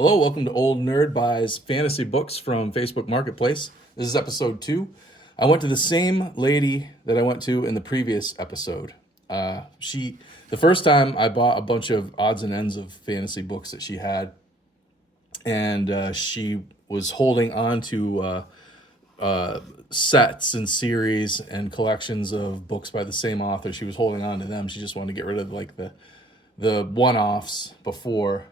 Hello, welcome to Old Nerd Buys Fantasy Books from Facebook Marketplace. This is episode 2. I went to the same lady that I went to in the previous episode. The first time I bought a bunch of odds and ends of fantasy books that she had, and she was holding on to sets and series and collections of books by the same author. She was holding on to them. She just wanted to get rid of like the one-offs before.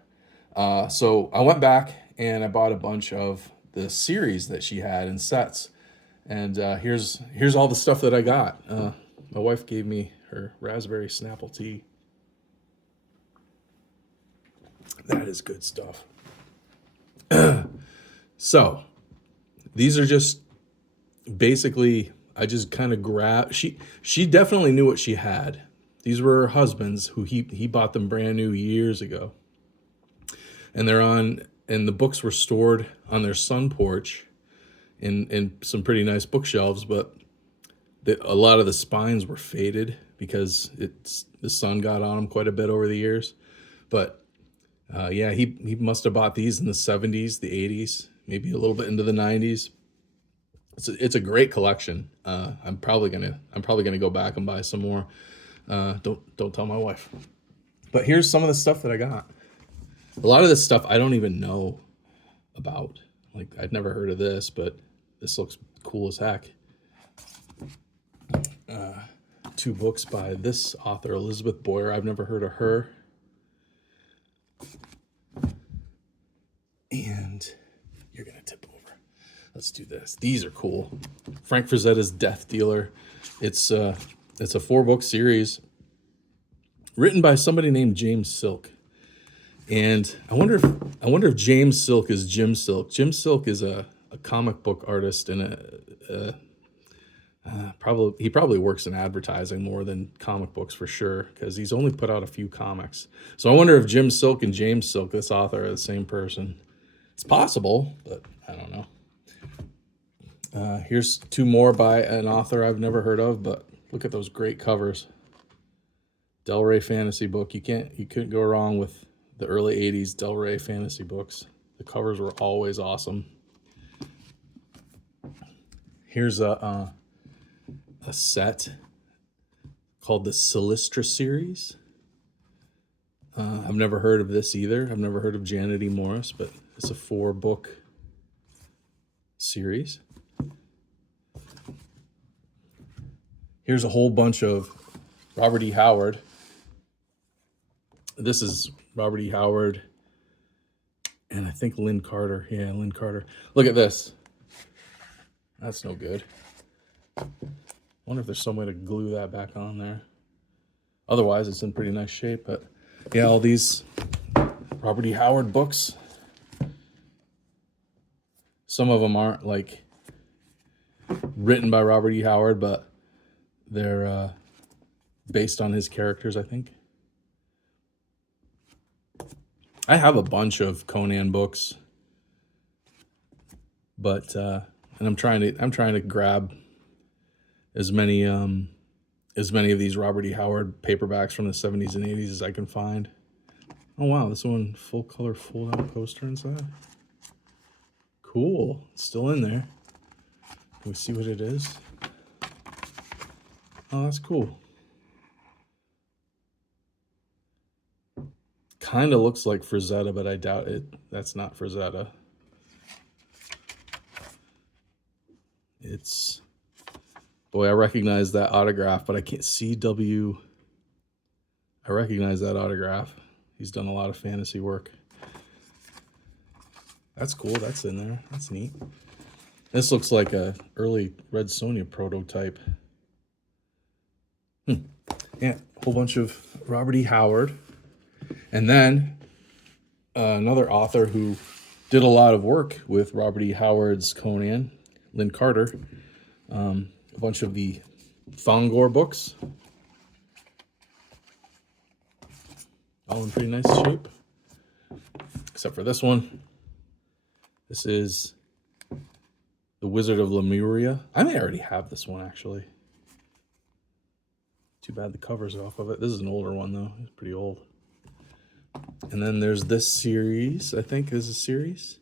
So I went back and I bought a bunch of the series that she had in sets. And here's all the stuff that I got. My wife gave me her raspberry Snapple tea. That is good stuff. So these are just basically, I just kind of grabbed. She definitely knew what she had. These were her husband's, who he bought them brand new years ago. And and the books were stored on their sun porch in some pretty nice bookshelves, but a lot of the spines were faded because the sun got on them quite a bit over the years. But yeah, he must have bought these in the 70s, the 80s, maybe a little bit into the 90s. It's a great collection. I'm probably gonna go back and buy some more. Don't tell my wife. But here's some of the stuff that I got. A lot of this stuff I don't even know about. Like, I'd never heard of this, but this looks cool as heck. 2 books by this author, Elizabeth Boyer. I've never heard of her. And you're going to tip over. Let's do this. These are cool. Frank Frazetta's Death Dealer. It's a 4-book series written by somebody named James Silk. And I wonder if James Silk is Jim Silk. Jim Silk is a comic book artist and he probably works in advertising more than comic books for sure, because he's only put out a few comics. So I wonder if Jim Silk and James Silk, this author, are the same person. It's possible, but I don't know. Here's 2 more by an author I've never heard of, but look at those great covers. Del Rey fantasy book. You couldn't go wrong with the early 80s Del Rey fantasy books. The covers were always awesome. Here's a set called the Silistra series. I've never heard of this either. I've never heard of Janet E. Morris, but it's a 4-book series. Here's a whole bunch of Robert E. Howard. This is Robert E. Howard and I think Lynn Carter. Yeah, Lynn Carter. Look at this. That's no good. I wonder if there's some way to glue that back on there. Otherwise, it's in pretty nice shape. But yeah, all these Robert E. Howard books. Some of them aren't like written by Robert E. Howard, but they're based on his characters, I think. I have a bunch of Conan books, but and I'm trying to grab as many of these Robert E. Howard paperbacks from the 70s and 80s as I can find. Oh wow, this one full color fold out poster inside. Cool, it's still in there. Can we see what it is? Oh, that's cool. Kind of looks like Frazetta, but I doubt it. That's not Frazetta. Boy, I recognize that autograph, but I can't see W. I recognize that autograph. He's done a lot of fantasy work. That's cool. That's in there. That's neat. This looks like a early Red Sonja prototype. Yeah, a whole bunch of Robert E. Howard. And then another author who did a lot of work with Robert E. Howard's Conan, Lynn Carter. A bunch of the Thongor books. All in pretty nice shape. Except for this one. This is The Wizard of Lemuria. I may already have this one, actually. Too bad the cover's off of it. This is an older one, though. It's pretty old. And then there's this series, I think is a series.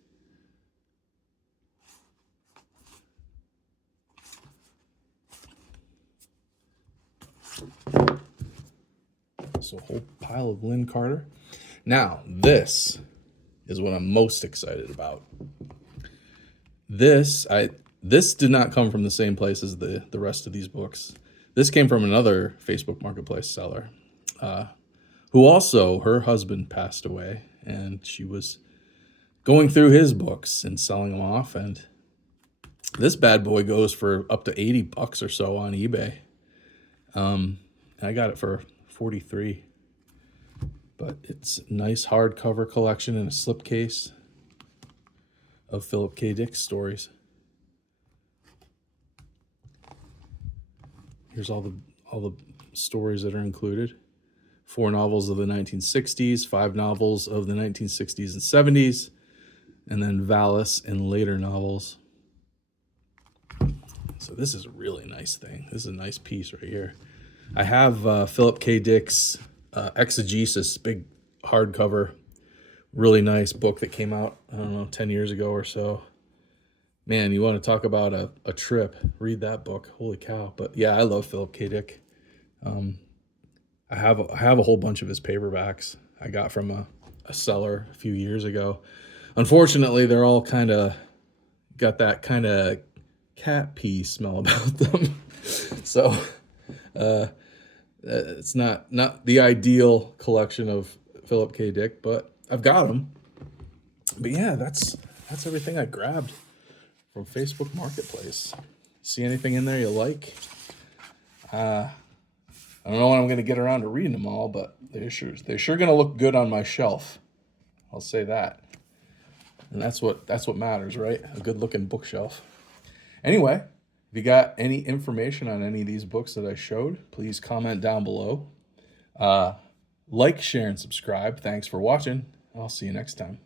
So a whole pile of Lynn Carter. Now, this is what I'm most excited about. This did not come from the same place as the rest of these books. This came from another Facebook Marketplace seller, who also, her husband passed away, and she was going through his books and selling them off. And this bad boy goes for up to $80 or so on eBay. And I got it for 43. But it's a nice hardcover collection in a slipcase of Philip K. Dick stories. Here's all the stories that are included. 4 novels of the 1960s, 5 novels of the 1960s and 70s, and then Valis and later novels. So this is a really nice thing. This is a nice piece right here. I have Philip K. Dick's Exegesis, big hardcover, really nice book that came out, I don't know, 10 years ago or so. Man, you want to talk about a trip, read that book. Holy cow. But yeah, I love Philip K. Dick. I have a whole bunch of his paperbacks I got from a seller a few years ago. Unfortunately, they're all kind of got that kind of cat pee smell about them. So it's not the ideal collection of Philip K. Dick, but I've got them. But yeah, that's everything I grabbed from Facebook Marketplace. See anything in there you like? I don't know when I'm going to get around to reading them all, but they're sure going to look good on my shelf. I'll say that. And that's what matters, right? A good looking bookshelf. Anyway, if you got any information on any of these books that I showed, please comment down below. Like, share, and subscribe. Thanks for watching. I'll see you next time.